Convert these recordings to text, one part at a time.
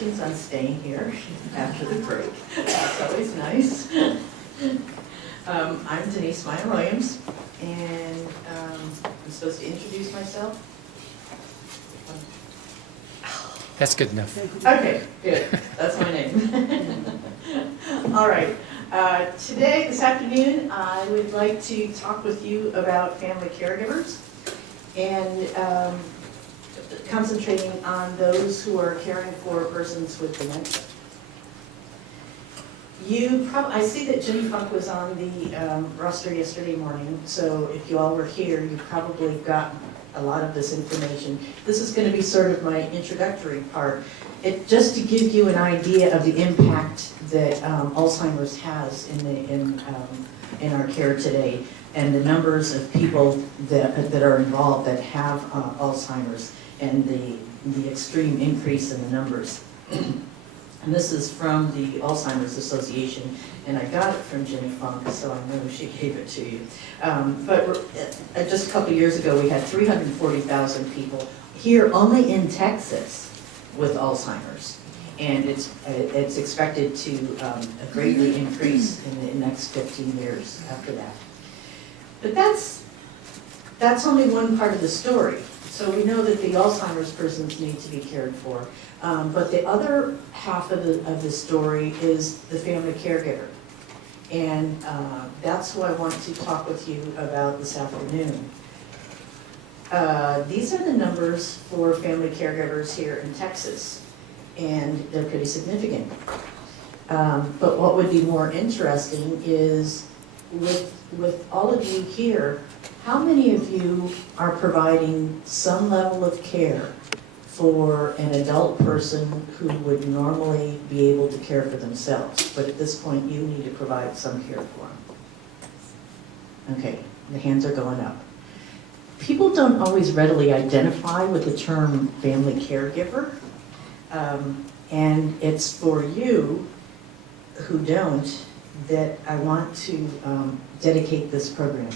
accommodations on staying here after the break. That's always nice. I'm Denise-Miner-Williams, and I'm supposed to introduce myself. That's good enough. Okay, good. That's my name. All right. Today, this afternoon, I would like to talk with you about family caregivers and concentrating on those who are caring for persons with dementia. I see that Jimmy Funk was on the roster yesterday morning, so if you all were here, you probably got a lot of this information. This is going to be sort of my introductory part. Just to give you an idea of the impact that Alzheimer's has in our care today, and the numbers of people that are involved that have Alzheimer's, and the extreme increase in the numbers. And this is from the Alzheimer's Association, and I got it from Jenny Funk, so I know she gave it to you. But just a couple years ago, we had 340,000 people here only in Texas with Alzheimer's, and it's expected to greatly increase in the next 15 years after that. But that's only one part of the story. So we know that the Alzheimer's persons need to be cared for. But the other half of the story is the family caregiver. And that's who I want to talk with you about this afternoon. These are the numbers for family caregivers here in Texas, and they're pretty significant. But what would be more interesting is with all of you here, how many of you are providing some level of care for an adult person who would normally be able to care for themselves, but at this point you need to provide some care for them? Okay, the hands are going up. People don't always readily identify with the term family caregiver, and it's for you who don't that I want to dedicate this program.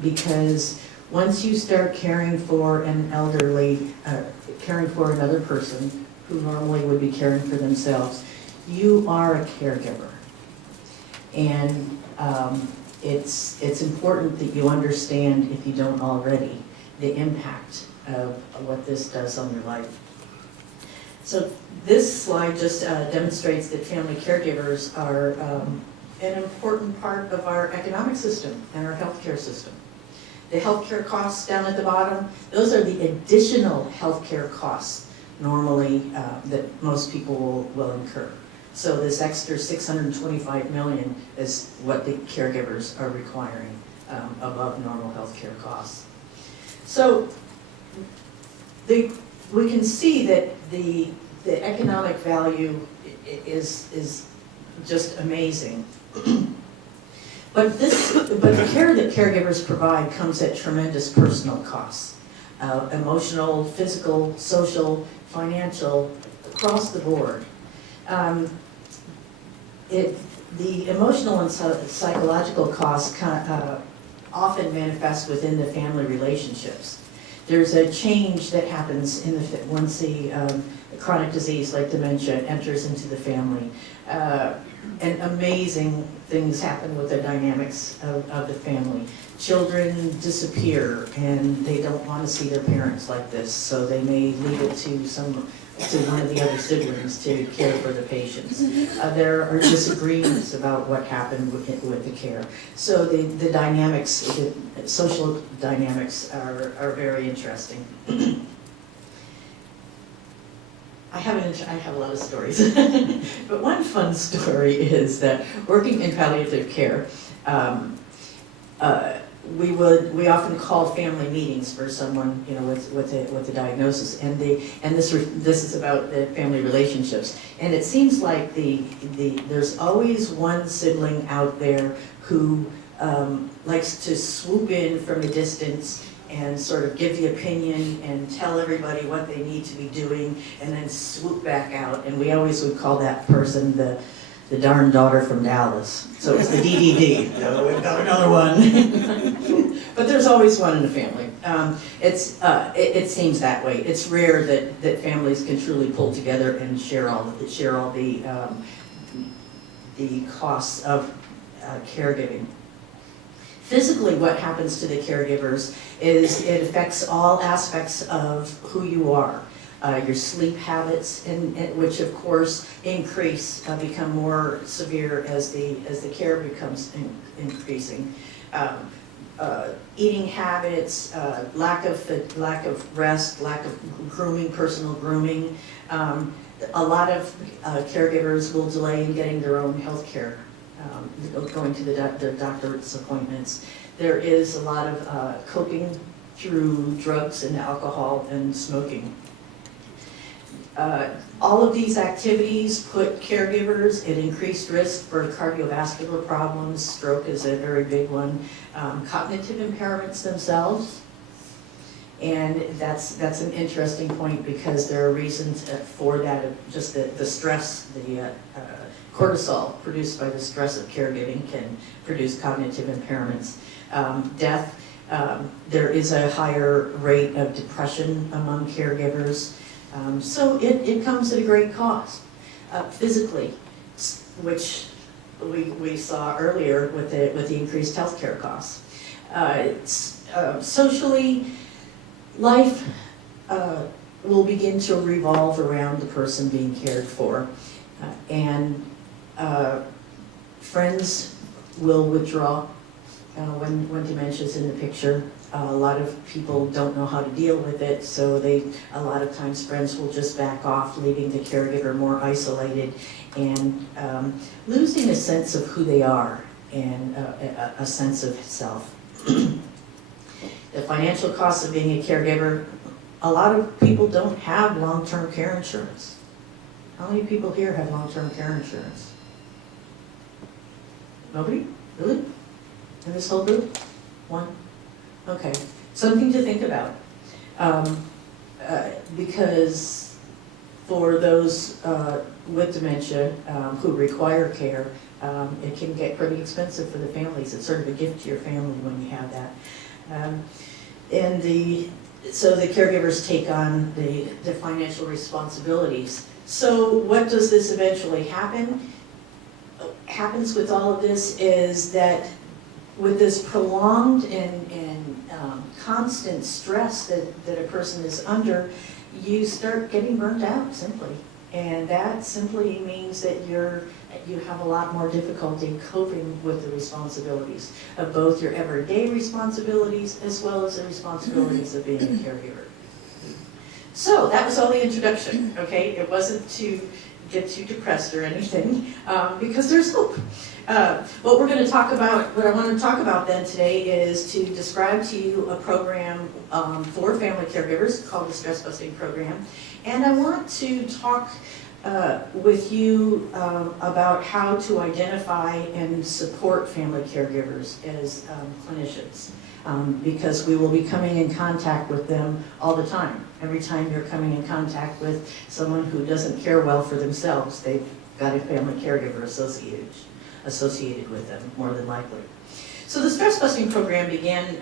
Because once you start caring for an elderly, caring for another person who normally would be caring for themselves, you are a caregiver. And it's important that you understand, if you don't already, the impact of what this does on your life. So this slide just demonstrates that family caregivers are an important part of our economic system and our healthcare system. The healthcare costs down at the bottom, those are the additional healthcare costs normally that most people will incur. So this extra $625 million is what the caregivers are requiring above normal healthcare costs. So we can see that the economic value is just amazing. But the care that caregivers provide comes at tremendous personal costs, emotional, physical, social, financial, across the board. The emotional and psychological costs often manifest within the family relationships. There's a change that happens once a chronic disease like dementia enters into the family. And amazing things happen with the dynamics of the family. Children disappear and they don't want to see their parents like this, so they may leave it to one of the other siblings to care for the patients. There are disagreements about what happened with the care. So the dynamics, the social dynamics are very interesting. I have a lot of stories, but one fun story is that working in palliative care, we often call family meetings for someone, you know, with a diagnosis, and this is about the family relationships, and it seems like there's always one sibling out there who likes to swoop in from a distance and sort of give the opinion and tell everybody what they need to be doing, and then swoop back out. And we always would call that person the the darn daughter from Dallas. So it's the DDD. We've got another one. But there's always one in the family. It seems that way. It's rare that families can truly pull together and share all the costs of caregiving. Physically, what happens to the caregivers is it affects all aspects of who you are. Your sleep habits, which of course become more severe as the care becomes increasing. Eating habits, lack of rest, lack of grooming, personal grooming. A lot of caregivers will delay in getting their own health care, going to the doctor's appointments. There is a lot of coping through drugs and alcohol and smoking. All of these activities put caregivers at increased risk for cardiovascular problems. Stroke is a very big one. Cognitive impairments themselves. And that's an interesting point because there are reasons for that. Just the stress, the cortisol produced by the stress of caregiving can produce cognitive impairments. Death, there is a higher rate of depression among caregivers. So it comes at a great cost. Physically, which we saw earlier with the increased healthcare costs. Socially, life will begin to revolve around the person being cared for, and friends will withdraw when dementia is in the picture. A lot of people don't know how to deal with it, so a lot of times friends will just back off, leaving the caregiver more isolated and losing a sense of who they are and a sense of self. The financial costs of being a caregiver, a lot of people don't have long-term care insurance. How many people here have long-term care insurance? Nobody? Really? In this whole group? One? Okay, something to think about, because for those with dementia who require care, it can get pretty expensive for the families. It's sort of a gift to your family when you have that. So the caregivers take on the financial responsibilities. So what does this eventually happen? Happens with all of this is that with this prolonged and constant stress that a person is under, you start getting burnt out simply. And that simply means that you have a lot more difficulty coping with the responsibilities of both your everyday responsibilities as well as the responsibilities of being a caregiver. So that was all the introduction, okay? It wasn't to get you depressed or anything, because there's hope. What I want to talk about then today is to describe to you a program for family caregivers called the StressBusting program. And I want to talk with you about how to identify and support family caregivers as clinicians. Because we will be coming in contact with them all the time. Every time you're coming in contact with someone who doesn't care well for themselves, they've got a family caregiver associated with them, more than likely. So the StressBusting program began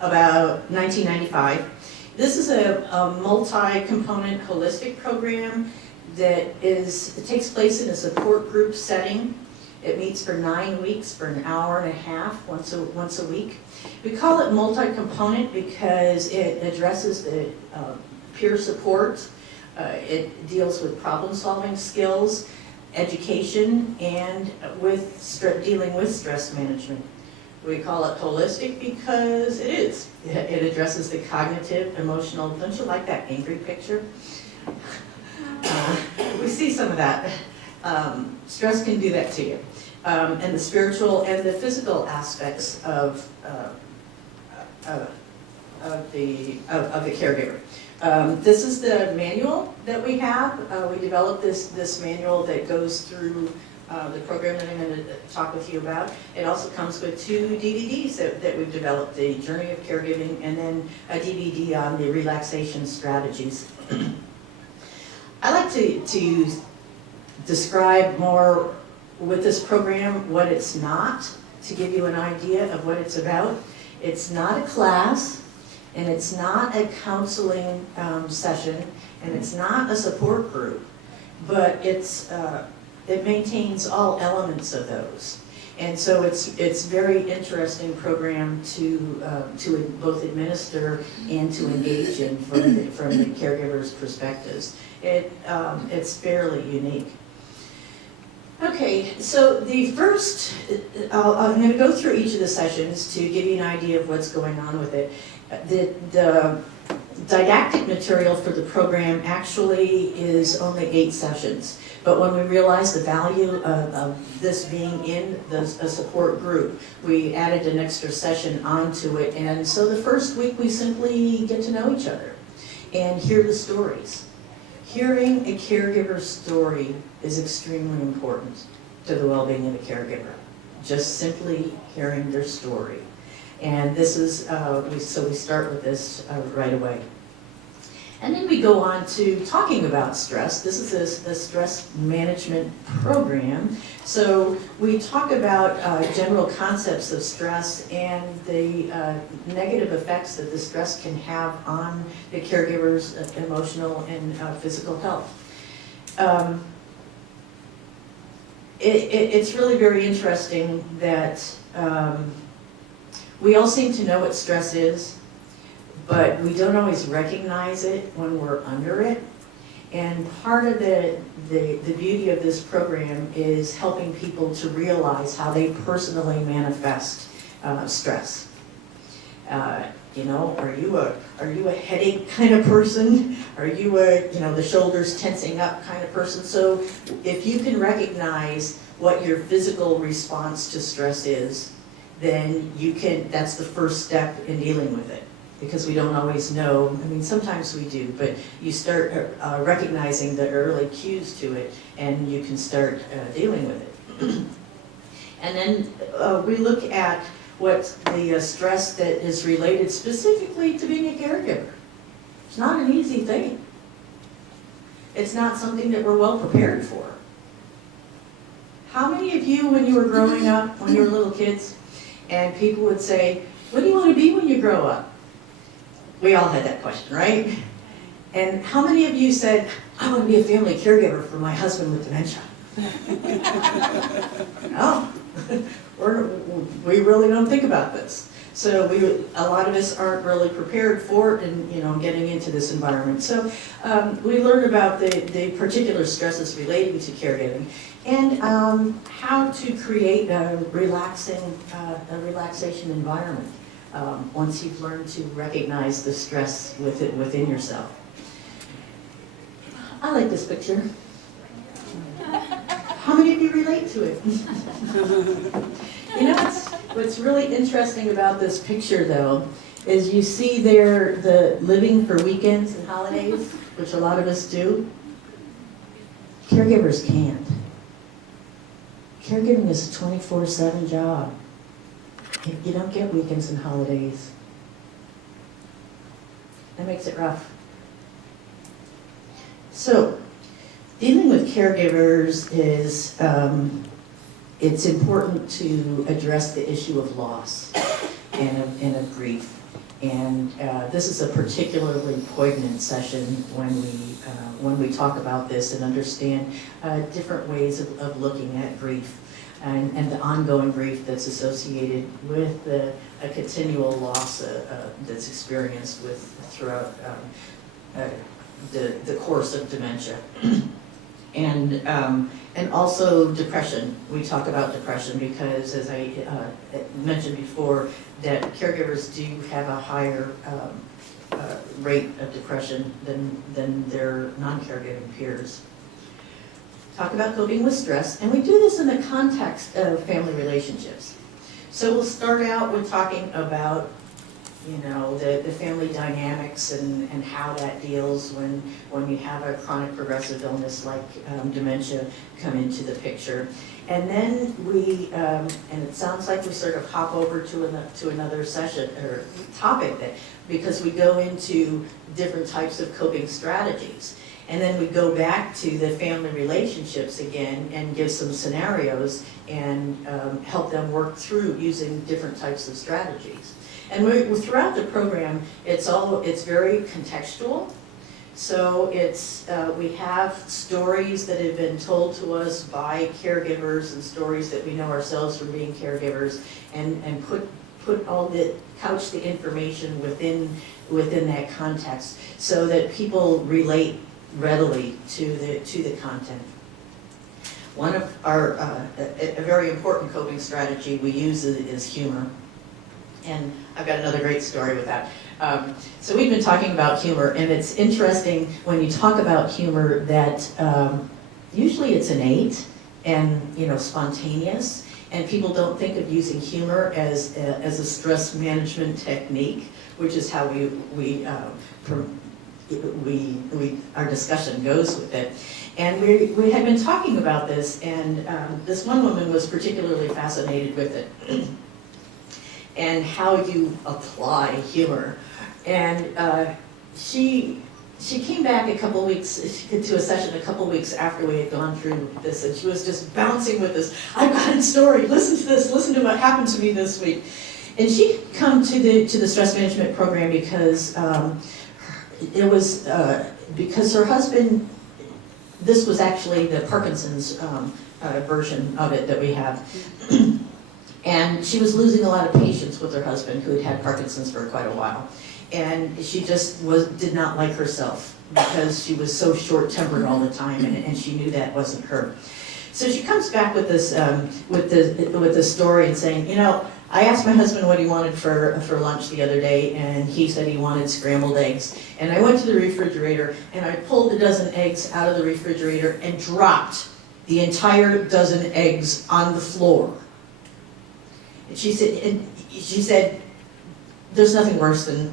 about 1995. This is a multi-component holistic program that takes place in a support group setting. It meets for 9 weeks for an hour and a half once a week. We call it multi-component because it addresses the peer support. It deals with problem-solving skills, education, and dealing with stress management. We call it holistic because it is. It addresses the cognitive, emotional. Don't you like that angry picture? We see some of that. Stress can do that to you. And the spiritual and the physical aspects of the caregiver. This is the manual that we have. We developed this manual that goes through the program that I'm going to talk with you about. It also comes with 2 DVDs that we've developed, the Journey of Caregiving and then a DVD on the relaxation strategies. I like to describe more with this program what it's not, to give you an idea of what it's about. It's not a class, and it's not a counseling session, and it's not a support group, but it maintains all elements of those. And so it's very interesting program to both administer and to engage in from the caregiver's perspectives. It's fairly unique. Okay, so the first, I'm going to go through each of the sessions to give you an idea of what's going on with it. The didactic material for the program actually is only 8 sessions. But when we realized the value of this being in a support group, we added an extra session onto it. And so the first week we simply get to know each other and hear the stories. Hearing a caregiver's story is extremely important to the well-being of the caregiver. Just simply hearing their story. And this is, so we start with this right away. And then we go on to talking about stress. This is a stress management program. So we talk about general concepts of stress and the negative effects that the stress can have on the caregiver's emotional and physical health. It's really very interesting that we all seem to know what stress is, but we don't always recognize it when we're under it. And part of the beauty of this program is helping people to realize how they personally manifest stress. You know, are you a headache kind of person? Are you the shoulders tensing up kind of person? So if you can recognize what your physical response to stress is, then that's the first step in dealing with it. Because we don't always know, I mean, sometimes we do, but you start recognizing the early cues to it, and you can start dealing with it. And then we look at what the stress that is related specifically to being a caregiver. It's not an easy thing. It's not something that we're well prepared for. How many of you, when you were growing up, when you were little kids, and people would say, what do you want to be when you grow up? We all had that question, right? And how many of you said, I want to be a family caregiver for my husband with dementia? No, we really don't think about this. So a lot of us aren't really prepared for it and getting into this environment. So we learned about the particular stresses relating to caregiving and how to create a relaxation environment. Once you've learned to recognize the stress within yourself. I like this picture. How many of you relate to it? You know what's really interesting about this picture, though, is you see there the living for weekends and holidays, which a lot of us do. Caregivers can't. Caregiving is a 24/7 job. You don't get weekends and holidays. That makes it rough. So, dealing with caregivers is, it's important to address the issue of loss and of grief. And this is a particularly poignant session when we talk about this and understand different ways of looking at grief. And the ongoing grief that's associated with a continual loss that's experienced throughout the course of dementia. And also depression. We talk about depression because, as I mentioned before, that caregivers do have a higher rate of depression than their non-caregiving peers. Talk about coping with stress, and we do this in the context of family relationships. So we'll start out with talking about, the family dynamics and how that deals when you have a chronic progressive illness like dementia come into the picture. And then and it sounds like we sort of hop over to another session or topic because we go into different types of coping strategies. And then we go back to the family relationships again and give some scenarios and help them work through using different types of strategies. And throughout the program, it's very contextual. So we have stories that have been told to us by caregivers and stories that we know ourselves from being caregivers, and couch the information within that context so that people relate readily to the content. One of our a very important coping strategy we use is humor, and I've got another great story with that. So we've been talking about humor, and it's interesting when you talk about humor that usually it's innate and spontaneous, and people don't think of using humor as a stress management technique, which is how our discussion goes with it. And we had been talking about this, and this one woman was particularly fascinated with it and how you apply humor. And she came back a couple weeks to a session a couple weeks after we had gone through this, and she was just bouncing with this. I've got a story. Listen to this. Listen to what happened to me this week. And she come to the stress management program because because her husband. This was actually the Parkinson's version of it that we have. And she was losing a lot of patience with her husband, who had had Parkinson's for quite a while. And she just did not like herself because she was so short-tempered all the time, and she knew that wasn't her. So she comes back with this story and saying, I asked my husband what he wanted for lunch the other day, and he said he wanted scrambled eggs. And I went to the refrigerator, and I pulled a dozen eggs out of the refrigerator and dropped the entire dozen eggs on the floor. And she said, there's nothing worse than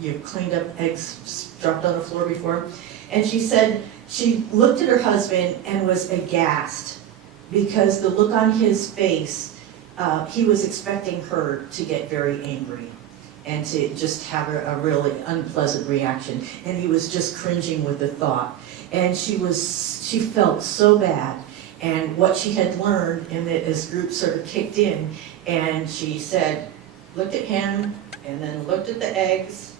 you've cleaned up eggs dropped on the floor before. And she said she looked at her husband and was aghast because the look on his face, he was expecting her to get very angry and to just have a really unpleasant reaction. And he was just cringing with the thought. And she felt so bad. And what she had learned, and this group sort of kicked in, and she said, looked at him, and then looked at the eggs,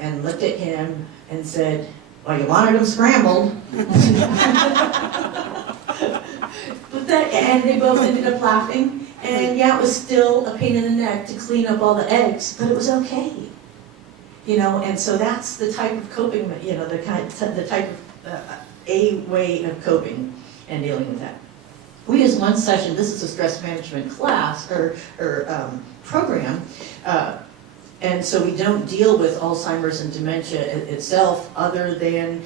and looked at him, and said, well, you wanted them scrambled. And they both ended up laughing, and yeah, it was still a pain in the neck to clean up all the eggs, but it was okay. And so that's the type of coping, the type of a way of coping and dealing with that. We use one session, this is a stress management class or program, and so we don't deal with Alzheimer's and dementia itself other than,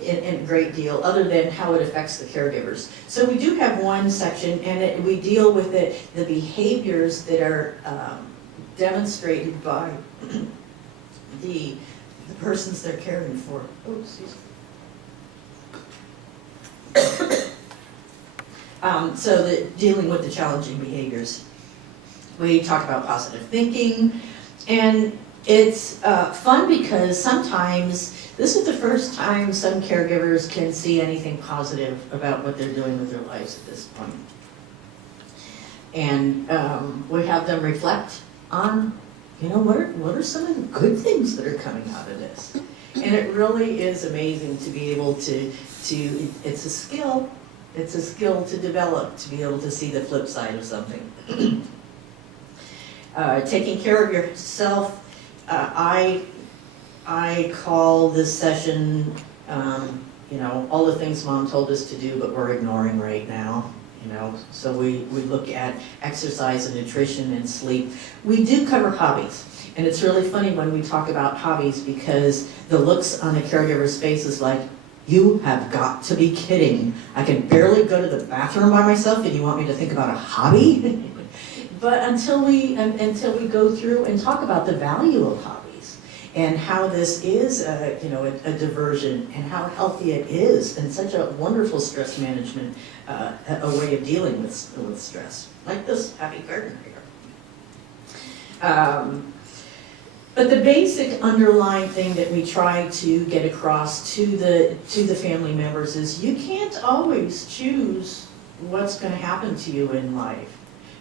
in a great deal, other than how it affects the caregivers. So we do have one section, and we deal with the behaviors that are demonstrated by the persons they're caring for. Oh, excuse me. So dealing with the challenging behaviors. We talk about positive thinking, and it's fun because sometimes this is the first time some caregivers can see anything positive about what they're doing with their lives at this point. And we have them reflect on, what are some of the good things that are coming out of this? And it really is amazing to be able to it's a skill to develop, to be able to see the flip side of something. Taking care of yourself, I call this session, all the things Mom told us to do, but we're ignoring right now. So we look at exercise and nutrition and sleep. We do cover hobbies, and it's really funny when we talk about hobbies because the looks on a caregiver's face is like, you have got to be kidding. I can barely go to the bathroom by myself, and you want me to think about a hobby? But until we go through and talk about the value of hobbies and how this is a diversion and how healthy it is and such a wonderful stress management, a way of dealing with stress, like this happy garden here. But the basic underlying thing that we try to get across to the family members is you can't always choose what's going to happen to you in life,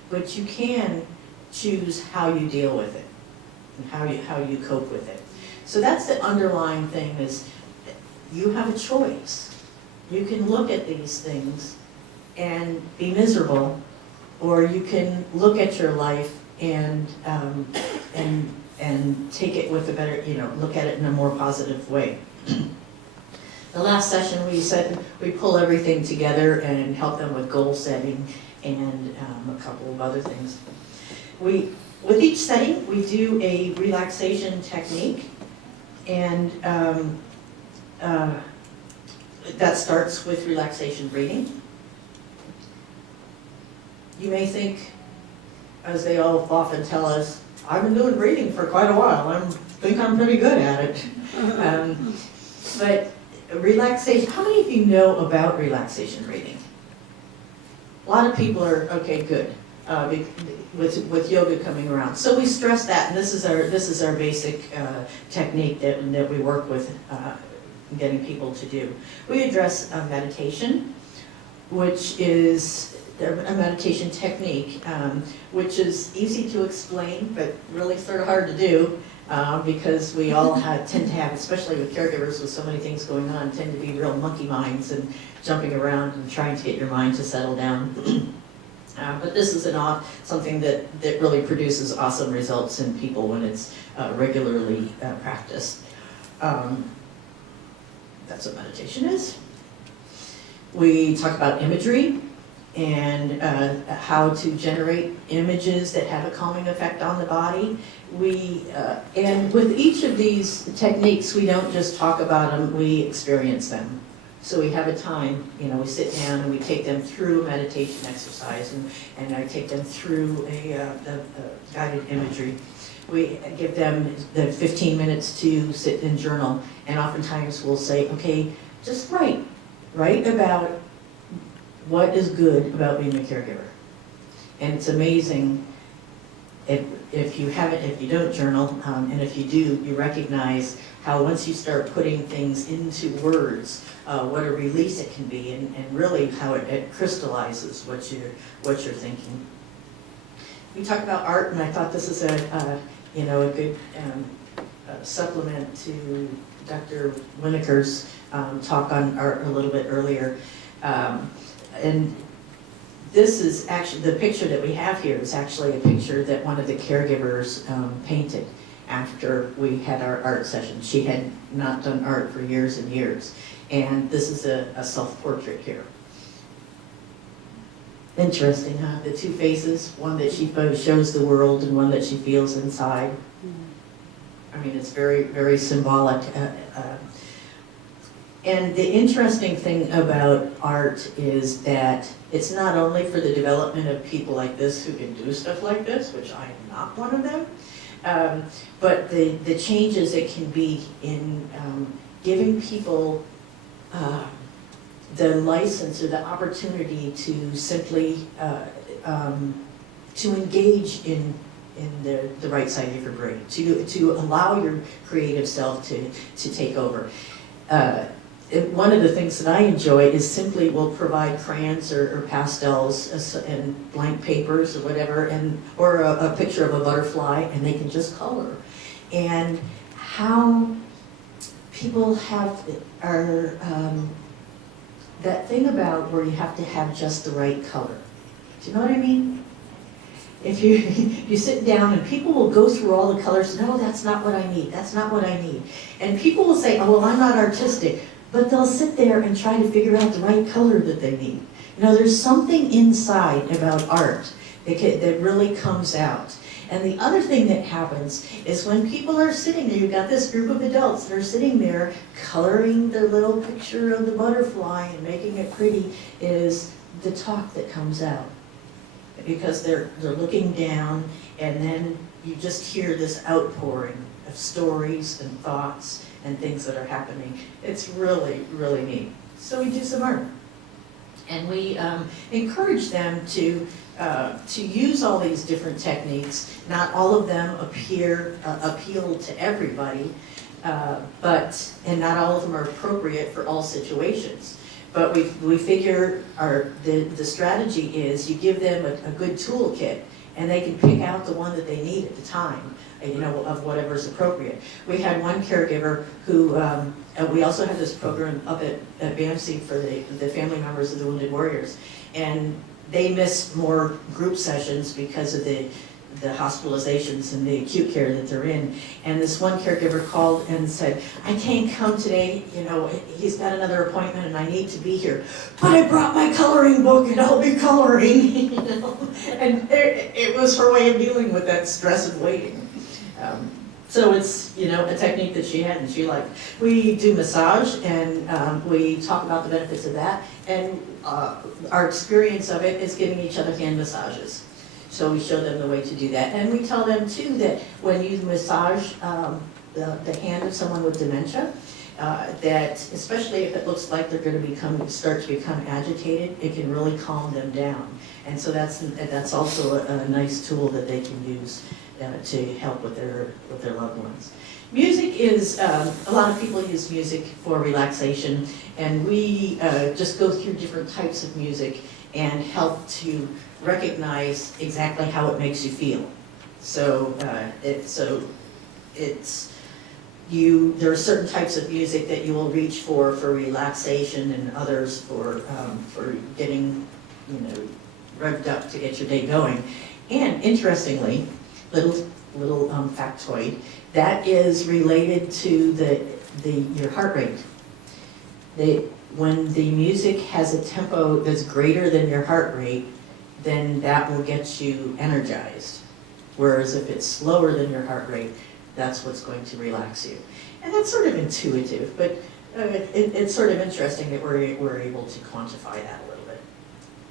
but you can choose how you deal with it and how you cope with it. So that's the underlying thing, is you have a choice. You can look at these things and be miserable, or you can look at your life and take it with a better, look at it in a more positive way. The last session we said we pull everything together and help them with goal setting and a couple of other things. With each setting, we do a relaxation technique, and that starts with relaxation breathing. You may think, as they all often tell us, I've been doing breathing for quite a while. I think I'm pretty good at it. But relaxation, how many of you know about relaxation breathing? A lot of people are, okay, good, with yoga coming around. So we stress that, and this is our basic technique that we work with getting people to do. We address meditation, which is a meditation technique, which is easy to explain, but really sort of hard to do, because we all tend to have, especially with caregivers with so many things going on, tend to be real monkey minds and jumping around and trying to get your mind to settle down. But this is something that really produces awesome results in people when it's regularly practiced. That's what meditation is. We talk about imagery and how to generate images that have a calming effect on the body. And with each of these techniques, we don't just talk about them, we experience them. So we have a time, we sit down and we take them through a meditation exercise, and I take them through the guided imagery. We give them the 15 minutes to sit and journal, and oftentimes we'll say, okay, just write about what is good about being a caregiver. And it's amazing if you don't journal, and if you do, you recognize how once you start putting things into words, what a release it can be, and really how it crystallizes what you're thinking. We talk about art, and I thought this is a good supplement to Dr. Winokur's talk on art a little bit earlier. And this is actually, the picture that we have here is actually a picture that one of the caregivers painted after we had our art session. She had not done art for years and years. And this is a self-portrait here. Interesting, huh? The two faces, one that she shows the world and one that she feels inside. I mean, it's very, very symbolic. And the interesting thing about art is that it's not only for the development of people like this who can do stuff like this, which I am not one of them, but the changes it can be in giving people the license or the opportunity to simply to engage in the right side of your brain, to allow your creative self to take over. One of the things that I enjoy is simply we'll provide crayons or pastels and blank papers or whatever, or a picture of a butterfly, and they can just color. And how people are that thing about where you have to have just the right color. Do you know what I mean? If you sit down and people will go through all the colors, no, that's not what I need, that's not what I need. And people will say, oh, well, I'm not artistic. But they'll sit there and try to figure out the right color that they need. There's something inside about art that really comes out. And the other thing that happens is when people are sitting there, you've got this group of adults that are sitting there coloring the little picture of the butterfly and making it pretty, is the talk that comes out. Because they're looking down, and then you just hear this outpouring of stories and thoughts and things that are happening. It's really, really neat. So we do some art. And we encourage them to use all these different techniques. Not all of them appeal to everybody, and not all of them are appropriate for all situations. But we figure the strategy is you give them a good toolkit, and they can pick out the one that they need at the time, of whatever's appropriate. We had one caregiver who, we also had this program up at BAMC for the family members of the Wounded Warriors, and they missed more group sessions because of the hospitalizations and the acute care that they're in. And this one caregiver called and said, I can't come today, he's got another appointment and I need to be here, but I brought my coloring book and I'll be coloring, And it was her way of dealing with that stress of waiting. So it's, a technique that she had and she liked. We do massage and we talk about the benefits of that, and our experience of it is giving each other hand massages. So we show them the way to do that. And we tell them too that when you massage the hand of someone with dementia, that especially if it looks like they're going to start to become agitated, it can really calm them down. And so that's also a nice tool that they can use to help with their loved ones. Music is, a lot of people use music for relaxation, and we just go through different types of music and help to recognize exactly how it makes you feel. So there are certain types of music that you will reach for relaxation, and others for getting revved up to get your day going. And interestingly, little factoid, that is related to your heart rate. When the music has a tempo that's greater than your heart rate, then that will get you energized. Whereas if it's slower than your heart rate, that's what's going to relax you. And that's sort of intuitive, but it's sort of interesting that we're able to quantify that a little bit.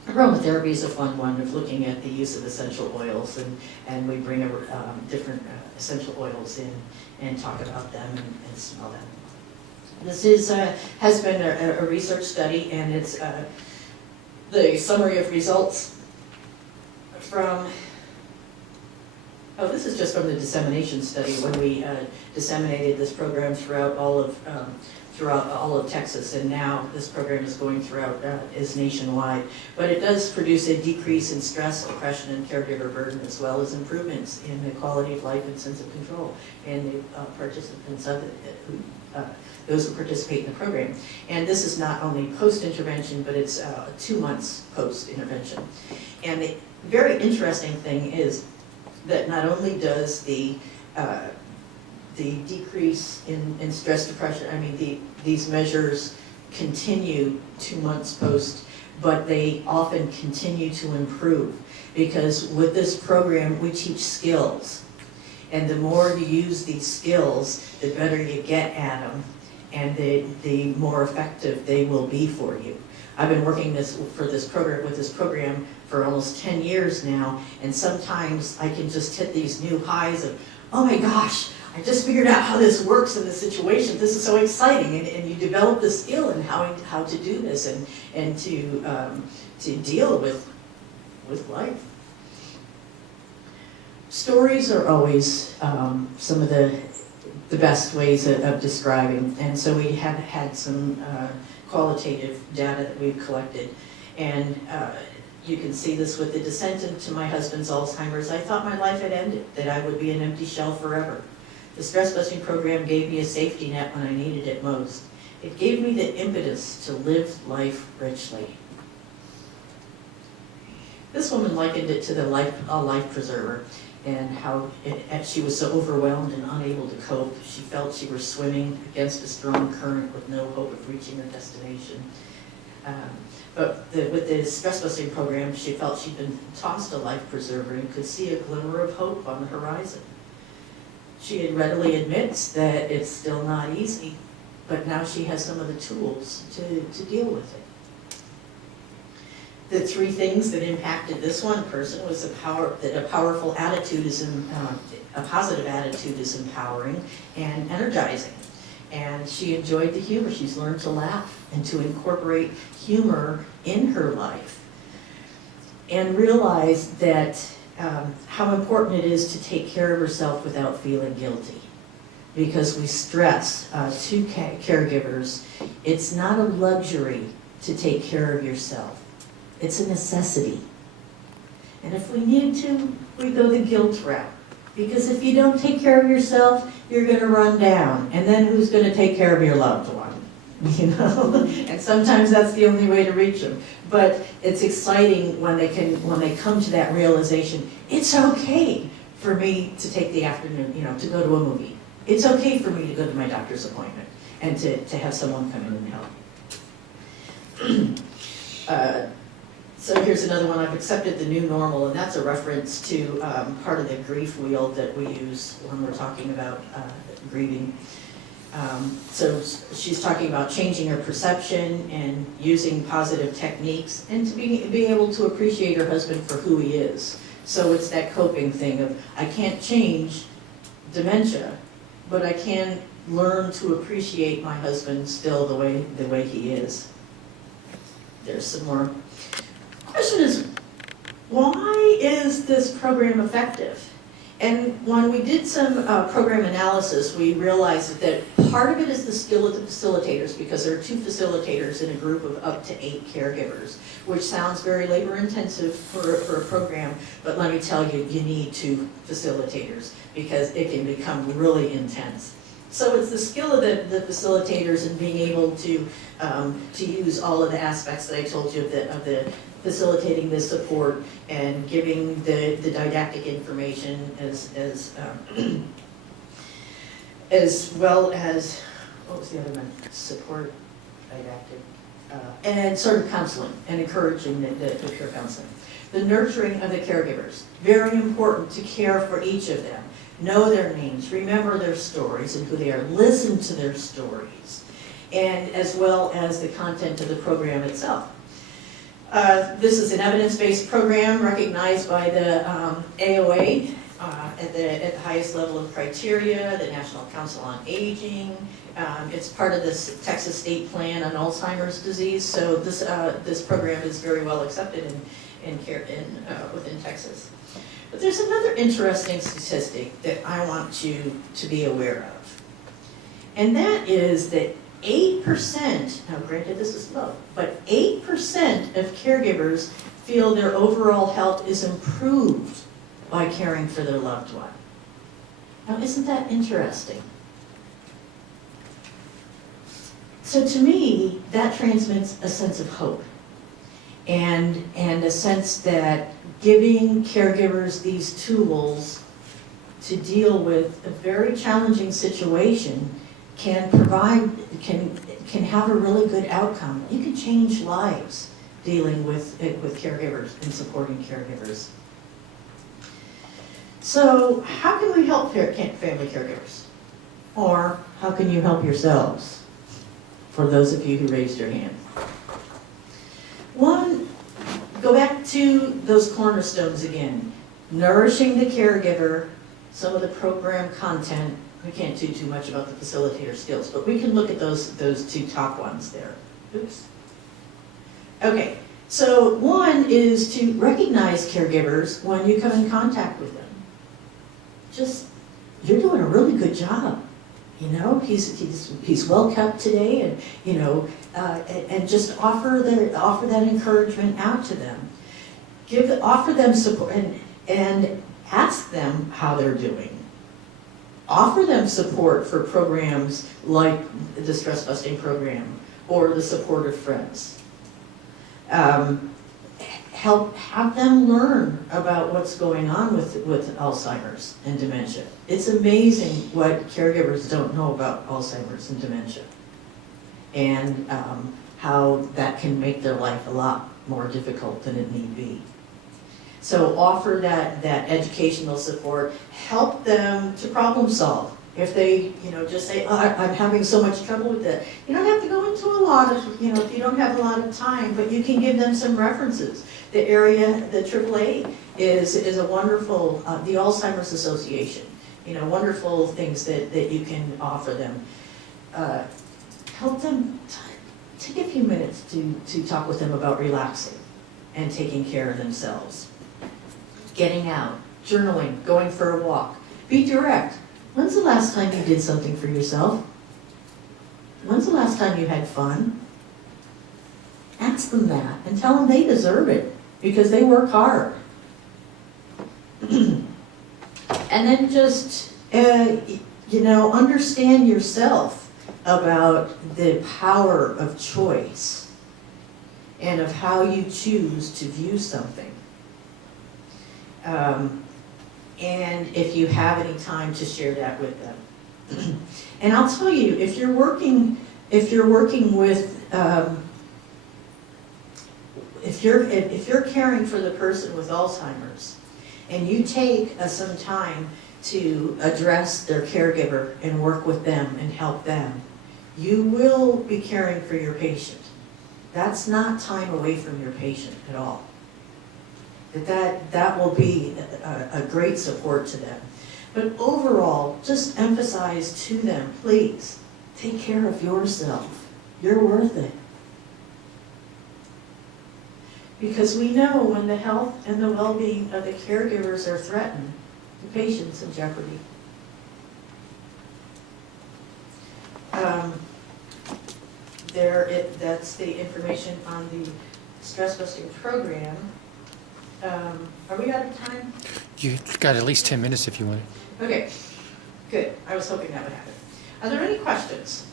Aromatherapy is a fun one of looking at the use of essential oils, and we bring different essential oils in and talk about them and smell them. This has been a research study, and it's the summary of results from, this is just from the dissemination study when we disseminated this program throughout all of Texas, and now this program is going throughout, is nationwide. But it does produce a decrease in stress, depression, and caregiver burden, as well as improvements in the quality of life and sense of control in the participants of it, those who participate in the program. And this is not only post-intervention, but it's 2 months post-intervention. And the very interesting thing is that not only does the decrease in stress, depression, these measures continue 2 months post, but they often continue to improve, because with this program we teach skills, and the more you use these skills, the better you get at them, and the more effective they will be for you. I've been working with this program for almost 10 years now, and sometimes I can just hit these new highs of, oh my gosh, I just figured out how this works in this situation. This is so exciting, and you develop the skill in how to do this and to deal with life. Stories are always some of the best ways of describing, and so we have had some qualitative data that we've collected, and you can see this with the descent into my husband's Alzheimer's. I thought my life had ended, that I would be an empty shell forever. The StressBusting program gave me a safety net when I needed it most. It gave me the impetus to live life richly. This woman likened it to a life preserver, and how she was so overwhelmed and unable to cope. She felt she was swimming against a strong current with no hope of reaching her destination. But with the StressBusting program, she felt she'd been tossed a life preserver and could see a glimmer of hope on the horizon. She readily admits that it's still not easy, but now she has some of the tools to deal with it. The 3 things that impacted this one person was that a powerful attitude is a positive attitude is empowering and energizing. And she enjoyed the humor. She's learned to laugh and to incorporate humor in her life, and realize that how important it is to take care of herself without feeling guilty. Because we stress to caregivers, it's not a luxury to take care of yourself. It's a necessity. And if we need to, we go the guilt route. Because if you don't take care of yourself, you're going to run down. And then who's going to take care of your loved one? You know? And sometimes that's the only way to reach them. But it's exciting when they come to that realization, it's okay for me to take the afternoon, you know, to go to a movie. It's okay for me to go to my doctor's appointment and to have someone come in and help. So here's another one. I've accepted the new normal, and that's a reference to part of the grief wheel that we use when we're talking about grieving. So she's talking about changing her perception and using positive techniques, and to be able to appreciate her husband for who he is. So it's that coping thing of, I can't change dementia, but I can learn to appreciate my husband still the way he is. There's some more. Question is, why is this program effective? And when we did some program analysis, we realized that part of it is the skill of the facilitators, because there are 2 facilitators in a group of up to 8 caregivers, which sounds very labor intensive for a program, but let me tell you, you need 2 facilitators because it can become really intense. So it's the skill of the facilitators and being able to use all of the aspects that I told you of the facilitating the support and giving the didactic information as well as, what was the other one? Support, didactic, and sort of counseling and encouraging the peer counseling. The nurturing of the caregivers, very important to care for each of them. Know their names, remember their stories and who they are, listen to their stories, and as well as the content of the program itself. This is an evidence-based program recognized by the AOA at the highest level of criteria, the National Council on Aging. It's part of this Texas State Plan on Alzheimer's disease, so this program is very well accepted within Texas. But there's another interesting statistic that I want you to be aware of, and that is that 8%, now granted this is low, but 8% of caregivers feel their overall health is improved by caring for their loved one. Now isn't that interesting? So to me, that transmits a sense of hope and a sense that giving caregivers these tools to deal with a very challenging situation can have a really good outcome. You can change lives dealing with caregivers and supporting caregivers. So how can we help family caregivers? Or how can you help yourselves? For those of you who raised your hand. One, go back to those cornerstones again. Nourishing the caregiver, some of the program content. We can't do too much about the facilitator skills, but we can look at those 2 top ones there. Oops. Okay, so one is to recognize caregivers when you come in contact with them. Just, you're doing a really good job. You know, he's well kept today, and you know, and just offer that encouragement out to them. Offer them support and ask them how they're doing. Offer them support for programs like the StressBusting program or the supportive friends. Have them learn about what's going on with Alzheimer's and dementia. It's amazing what caregivers don't know about Alzheimer's and dementia, and how that can make their life a lot more difficult than it need be. So offer that educational support, help them to problem solve. If they, just say, oh, I'm having so much trouble with that. You don't have to go into a lot of, if you don't have a lot of time, but you can give them some references. The AAA is a wonderful, the Alzheimer's Association, wonderful things that you can offer them. Help them take a few minutes to talk with them about relaxing and taking care of themselves. Getting out, journaling, going for a walk. Be direct. When's the last time you did something for yourself? When's the last time you had fun? Ask them that and tell them they deserve it because they work hard. And then just, understand yourself about the power of choice and of how you choose to view something. And if you have any time to share that with them. And I'll tell you, if you're working with, if you're caring for the person with Alzheimer's, and you take some time to address their caregiver and work with them and help them, you will be caring for your patient. That's not time away from your patient at all. That will be a great support to them. But overall, just emphasize to them, please, take care of yourself. You're worth it. Because we know when the health and the well-being of the caregivers are threatened, the patient's in jeopardy. That's the information on the StressBusting program. Are we out of time? You've got at least 10 minutes if you want it. Okay, good. I was hoping that would happen. Are there any questions?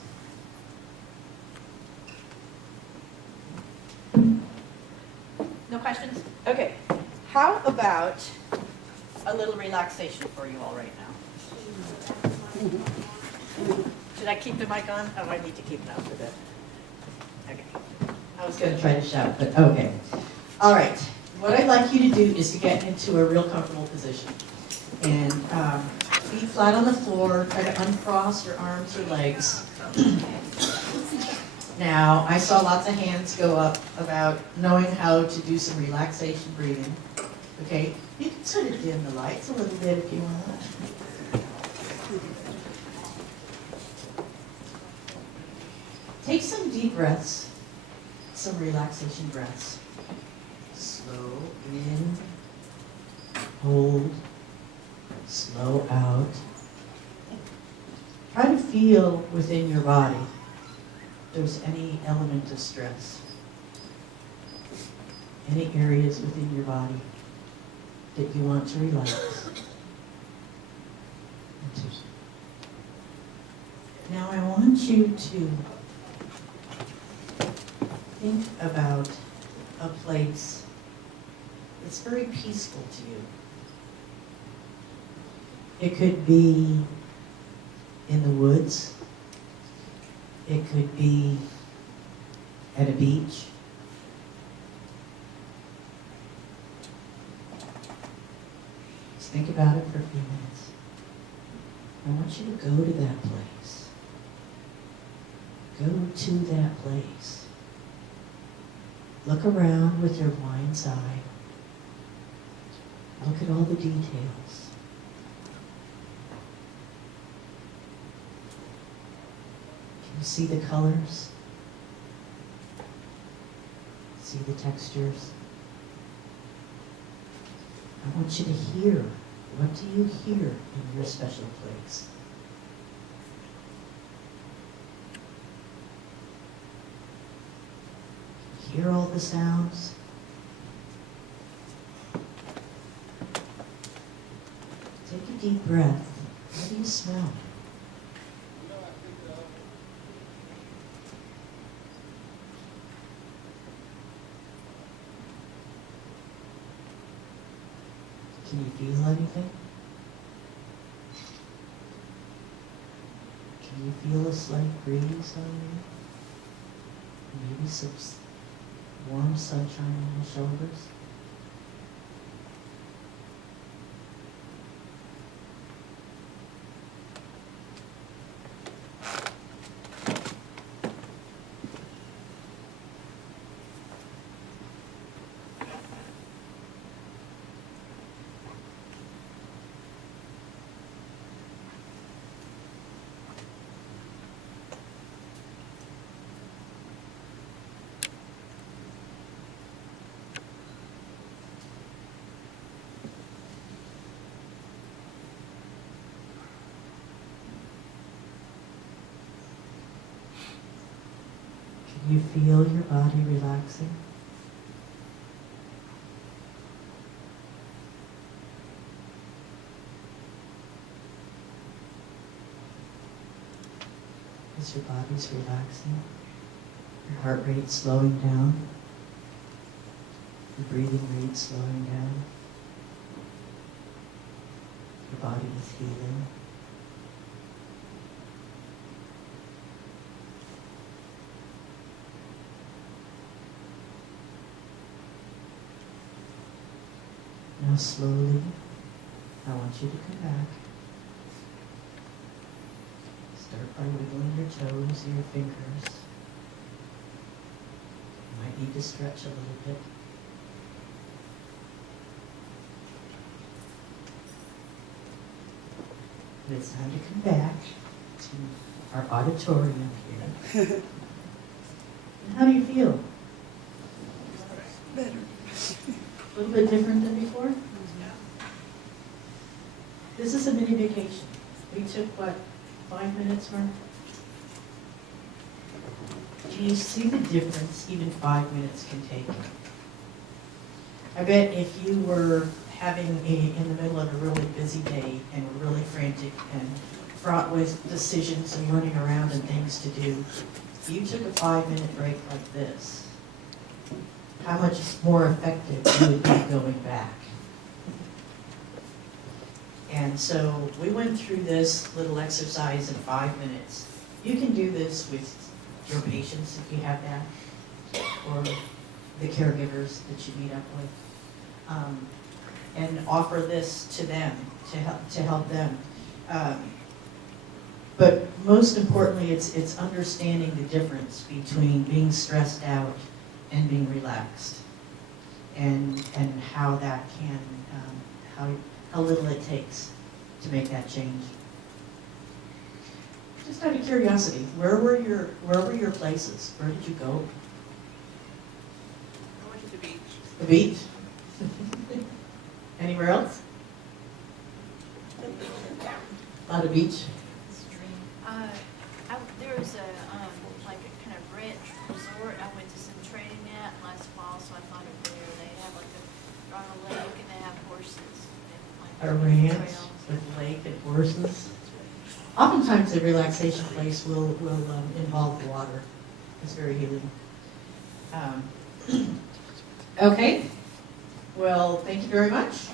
No questions? Okay. How about a little relaxation for you all right now? Should I keep the mic on? Oh, I need to keep it on for that. Okay. I was going to try to shout, but okay. All right. What I'd like you to do is to get into a real comfortable position. And feet flat on the floor. Try to uncross your arms or legs. Now, I saw lots of hands go up about knowing how to do some relaxation breathing. Okay? You can sort of dim the lights a little bit if you want. Take some deep breaths, some relaxation breaths. Slow in, hold, slow out. Try to feel within your body if there's any element of stress, any areas within your body that you want to relax. Now I want you to think about a place that's very peaceful to you. It could be in the woods. It could be at a beach. Just think about it for a few minutes. I want you to go to that place. Go to that place. Look around with your mind's eye. Look at all the details. Can you see the colors? See the textures? I want you to hear. What do you hear in your special place? Hear all the sounds? Take a deep breath. What do you smell? Can you feel anything? Can you feel a slight breeze on you? Maybe some warm sunshine on your shoulders? You feel your body relaxing? As your body's relaxing, your heart rate slowing down, your breathing rate slowing down, your body is healing. Now slowly, I want you to come back. Start by wiggling your toes and your fingers. You might need to stretch a little bit. And it's time to come back to our auditorium here. And how do you feel? Better. A little bit different than before? This is a mini vacation. We took, what, 5 minutes, Mark? Do you see the difference even 5 minutes can take? I bet if you were in the middle of a really busy day and were really frantic and fraught with decisions and running around and things to do, if you took a 5-minute break like this, how much more effective you would be going back. And so we went through this little exercise in 5 minutes. You can do this with your patients if you have that, or the caregivers that you meet up with, and offer this to them to help them. But most importantly, it's understanding the difference between being stressed out and being relaxed, and how that can, how little it takes to make that change. Just out of curiosity, where were your places? Where did you go? I went to the beach. The beach? Anywhere else? A lot of beach? There was like a kind of ranch resort. I went to some training at last fall, so I thought of there. They have like a lake and they have horses. And, A ranch with a lake and horses? Oftentimes a relaxation place will involve water. It's very healing. Okay. Well, thank you very much.